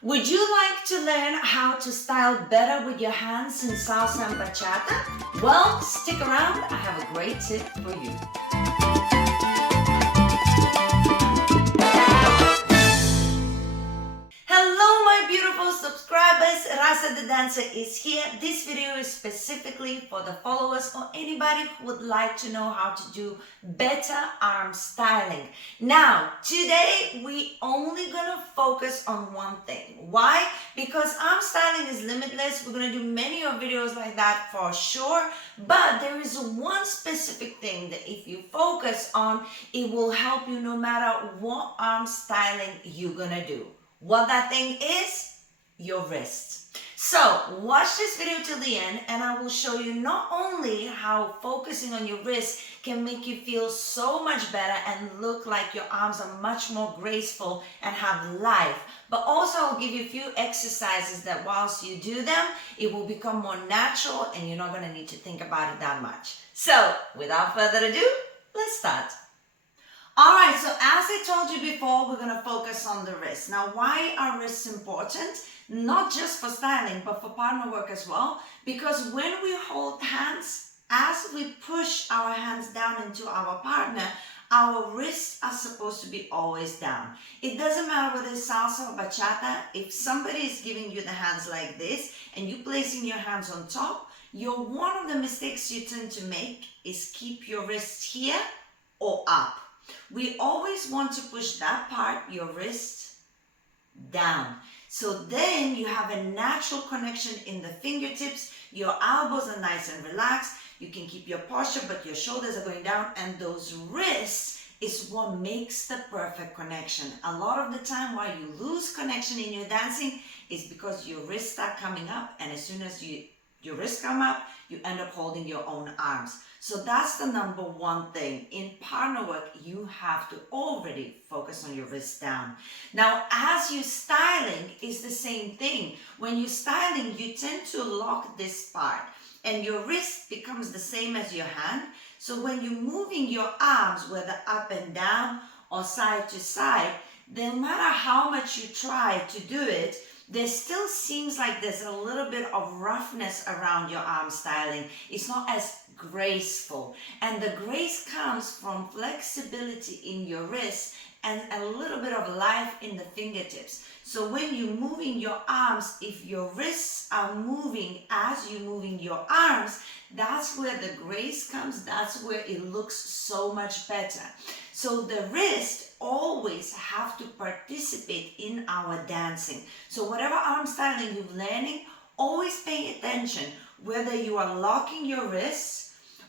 Would you like to learn how to style better with your hands in salsa and bachata? Well, stick around, I have a great tip for you. Hello my beautiful subscribers, Rasa the dancer is here. This video is specifically for the followers or anybody who would like to know how to do better arm styling. Now, today we only gonna focus on one thing. Why? Because arm styling is limitless. We're gonna do many of videos like that for sure, but there is one specific thing that if you focus on, it will help you no matter what arm styling you're gonna do. What that thing is? Your wrist. So watch this video till the end and I will show you not only how focusing on your wrist can make you feel so much better and look like your arms are much more graceful and have life, but also I'll give you a few exercises that whilst you do them, it will become more natural and you're not going to need to think about it that much. So without further ado, let's start. Alright, so as I told you before, we're going to focus on the wrist. Now, why are wrists important? Not just for styling, but for partner work as well. Because when we hold hands, as we push our hands down into our partner, our wrists are supposed to be always down. It doesn't matter whether it's salsa or bachata. If somebody is giving you the hands like this and you placing your hands on top, one of the mistakes you tend to make is keep your wrist here or up. We always want to push that part, your wrist, down. So then you have a natural connection in the fingertips. Your elbows are nice and relaxed. You can keep your posture, but your shoulders are going down. And those wrists is what makes the perfect connection. A lot of the time why you lose connection in your dancing is because your wrists start coming up. And as soon as your wrists come up, you end up holding your own arms. So that's the number one thing. In partner work, you have to already focus on your wrist down. Now, as you're styling, it's the same thing. When you're styling, you tend to lock this part and your wrist becomes the same as your hand. So when you're moving your arms, whether up and down or side to side, no matter how much you try to do it, there still seems like there's a little bit of roughness around your arm styling. It's not as graceful. And the grace comes from flexibility in your wrist and a little bit of life in the fingertips. So when you're moving your arms, if your wrists are moving as you're moving your arms, that's where the grace comes. That's where it looks so much better. So the wrist always have to participate in our dancing. So whatever arm styling you're learning, always pay attention whether you are locking your wrists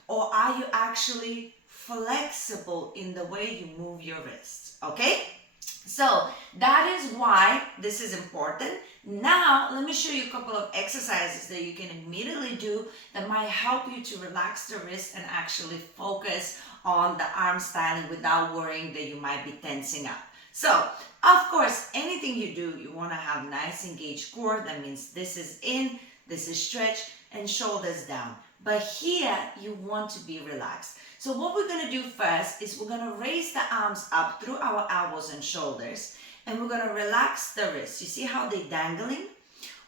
or are you actually flexible in the way you move your wrists, okay? So that is why this is important. Now, let me show you a couple of exercises that you can immediately do that might help you to relax the wrist and actually focus on the arm styling without worrying that you might be tensing up. So, of course, anything you do, you want to have nice engaged core. That means this is in, this is stretch, and shoulders down. But here, you want to be relaxed. So what we're going to do first is we're going to raise the arms up through our elbows and shoulders, and we're going to relax the wrists. You see how they're dangling?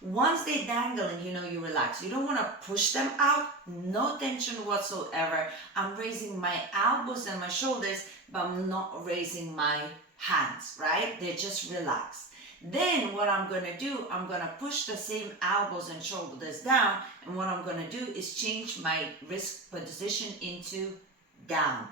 Once they're dangling, you relax. You don't want to push them out. No tension whatsoever. I'm raising my elbows and my shoulders, but I'm not raising my hands, right? They're just relaxed. Then what I'm going to do, I'm going to push the same elbows and shoulders down. And what I'm going to do is change my wrist position into down.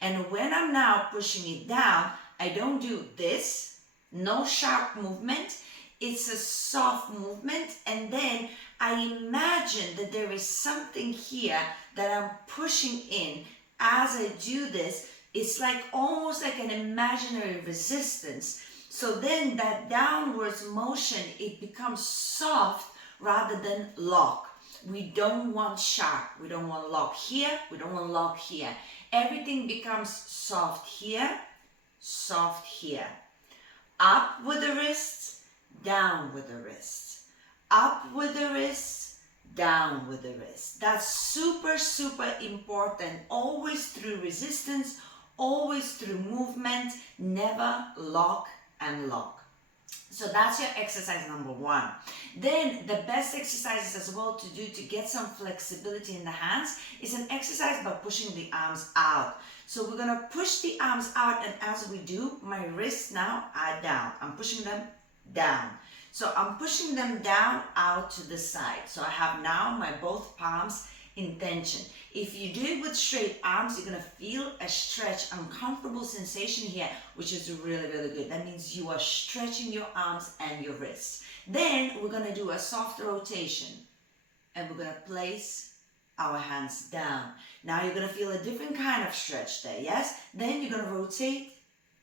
And when I'm now pushing it down, I don't do this, no sharp movement. It's a soft movement, and then I imagine that there is something here that I'm pushing in. As I do this, it's like almost like an imaginary resistance. So then that downwards motion, it becomes soft rather than lock. We don't want sharp. We don't want lock here. We don't want lock here. Everything becomes soft here, soft here. Up with the wrists, down with the wrists. Up with the wrists, down with the wrists. That's super, super important. Always through resistance, always through movement, never lock and lock. So that's your exercise number one. Then the best exercises as well to do to get some flexibility in the hands is an exercise by pushing the arms out. So we're gonna push the arms out, and as we do, my wrists now are down. I'm pushing them down. So I'm pushing them down out to the side. So I have now my both palms in tension. If you do it with straight arms, you're gonna feel a stretch, uncomfortable sensation here, which is really, really good. That means you are stretching your arms and your wrists. Then we're gonna do a soft rotation, and we're gonna place our hands down. Now you're gonna feel a different kind of stretch there, yes? Then you're gonna rotate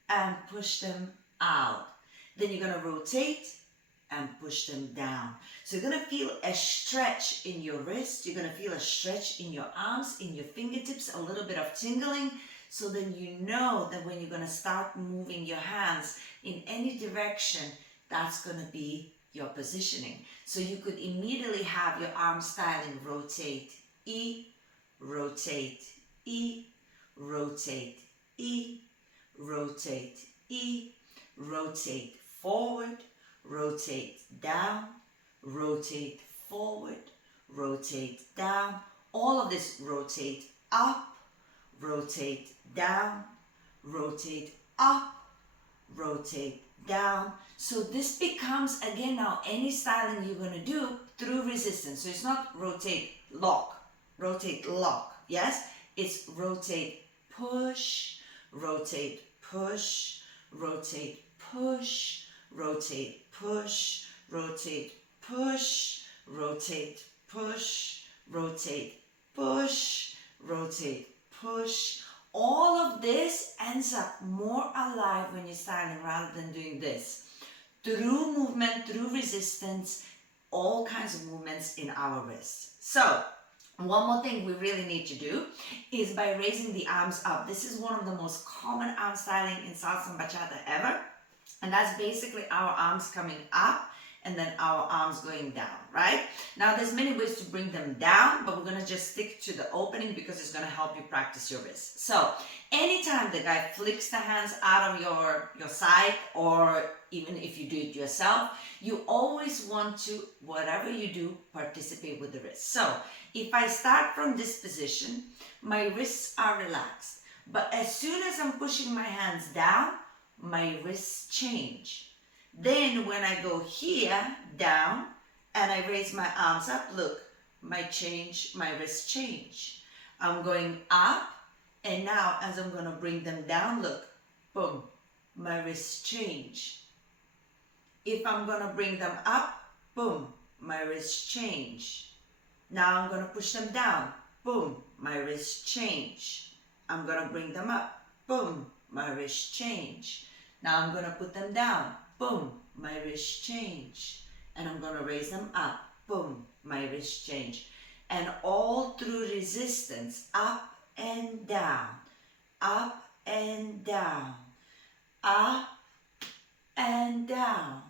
and push them out. Then you're gonna rotate and push them down. So you're gonna feel a stretch in your wrist, you're gonna feel a stretch in your arms, in your fingertips, a little bit of tingling. So then you know that when you're gonna start moving your hands in any direction, that's gonna be your positioning. So you could immediately have your arm styling rotate, E, rotate, E, rotate, E, rotate, E, rotate forward, rotate down, rotate forward, rotate down. All of this rotate up, rotate down, rotate up, rotate down. So this becomes, again, now any styling you're going to do through resistance. So it's not rotate, lock, yes? It's rotate, push, rotate, push, rotate, push, rotate, push, rotate, push, rotate, push, rotate, push, rotate, push. All of this ends up more alive when you're styling rather than doing this. Through movement, through resistance, all kinds of movements in our wrists. So, one more thing we really need to do is by raising the arms up. This is one of the most common arm styling in Salsa and Bachata ever. And that's basically our arms coming up and then our arms going down, right? Now there's many ways to bring them down, but we're gonna just stick to the opening because it's gonna help you practice your wrists. So anytime the guy flicks the hands out of your side, or even if you do it yourself, you always want to, whatever you do, participate with the wrists. So if I start from this position, my wrists are relaxed. But as soon as I'm pushing my hands down, my wrists change. Then when I go here, down, and I raise my arms up, look, my wrists change. I'm going up, and now as I'm going to bring them down, look, boom, my wrists change. If I'm going to bring them up, boom, my wrists change. Now I'm going to push them down, boom, my wrists change. I'm going to bring them up, boom, my wrists change. Now I'm going to put them down, boom, my wrists change. And I'm going to raise them up, boom, my wrists change. And all through resistance, up and down, up and down, up and down.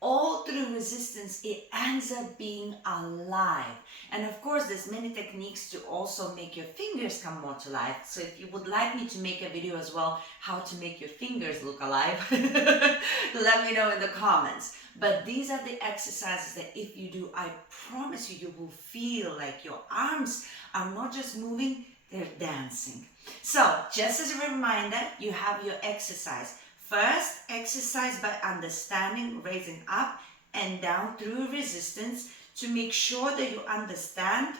All through resistance, it ends up being alive. And of course, there's many techniques to also make your fingers come more to life. So if you would like me to make a video as well, how to make your fingers look alive, let me know in the comments. But these are the exercises that if you do, I promise you, you will feel like your arms are not just moving, they're dancing. So just as a reminder, you have your exercise. First, exercise by understanding, raising up and down through resistance to make sure that you understand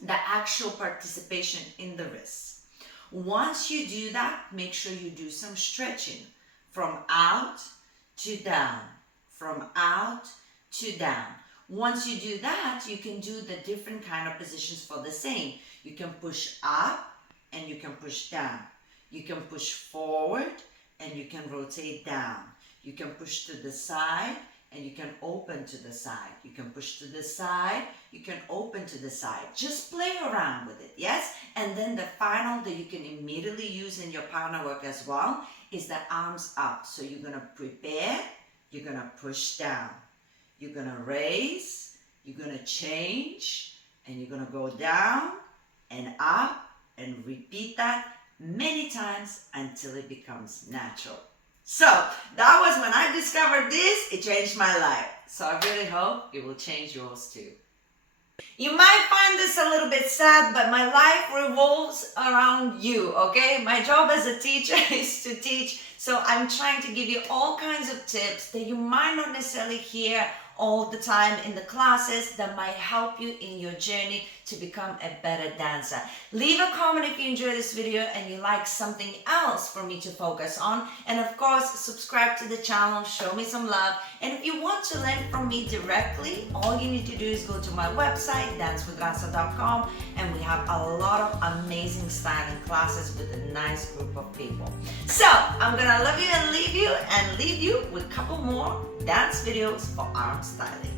the actual participation in the wrists. Once you do that, make sure you do some stretching from out to down, from out to down. Once you do that, you can do the different kind of positions for the same. You can push up and you can push down. You can push forward and you can rotate down. You can push to the side and you can open to the side. You can push to the side, you can open to the side. Just play around with it, yes? And then the final that you can immediately use in your partner work as well is the arms up. So you're gonna prepare, you're gonna push down. You're gonna raise, you're gonna change, and you're gonna go down and up and repeat that many times until it becomes natural. So that was when I discovered this, it changed my life. So I really hope it will change yours too. You might find this a little bit sad, but my life revolves around you, okay? My job as a teacher is to teach, so I'm trying to give you all kinds of tips that you might not necessarily hear all the time in the classes that might help you in your journey to become a better dancer. Leave a comment if you enjoyed this video and you like something else for me to focus on. And of course, subscribe to the channel, show me some love. And if you want to learn from me directly, all you need to do is go to my website, dancewithrasa.com, and we have a lot of amazing styling classes with a nice group of people. So I'm gonna love you and leave you with a couple more dance videos for arm styling.